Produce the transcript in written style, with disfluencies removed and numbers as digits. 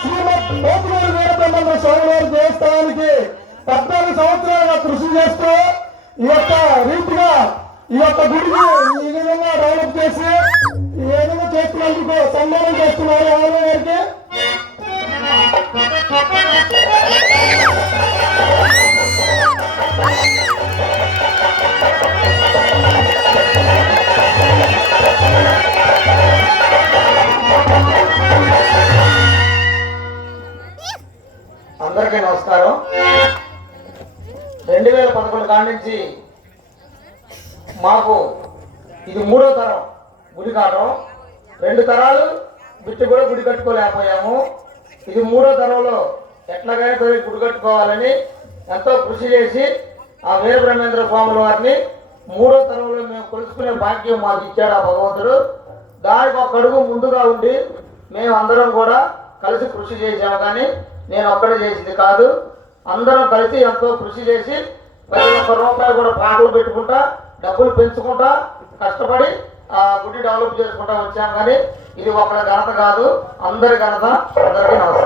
శ్రీమద్ పోతులూరి వీరబ్రహ్మేంద్ర స్వామి వారి దేవస్థానానికి 14 సంవత్సరాలుగా కృషి చేస్తూ ఈ యొక్క రీతిగా ఈ యొక్క గుడిని ఈ విధంగా డెవలప్ చేసి ఈ విధంగా చేస్తున్నందుకు సన్మానం చేస్తున్నారు ఆలయ గారికి. అందరికీ నమస్కారం. 2011 కాడి నుంచి మాకు ఇది 3వ తరం గుడి కావడం. 2 తరాలు బిట్టి కూడా గుడి కట్టుకోలేకపోయాము. ఇది 3వ తరంలో ఎట్లాగైనా గుడి కట్టుకోవాలని ఎంతో కృషి చేసి ఆ వీరబ్రహ్మేంద్ర స్వాముల వారిని 3వ తరంలో మేము కొలుసుకునే భాగ్యం మాకు ఇచ్చాడు ఆ భగవంతుడు. దానికి ఒక అడుగు ముందుగా ఉండి మేము అందరం కూడా కలిసి కృషి చేసాము. కానీ నేను ఒక్కడే చేసింది కాదు, అందరం కలిసి ఎంతో కృషి చేసి ప్రతి ఒక్క రూపాయి కూడా పాటలు పెట్టుకుంటా డబ్బులు పెంచుకుంటా కష్టపడి ఆ గుడి డెవలప్ చేసుకుంటా వచ్చాం. కానీ ఇది ఒకరి ఘనత కాదు, అందరి ఘనత. అందరికీ నమస్కారం.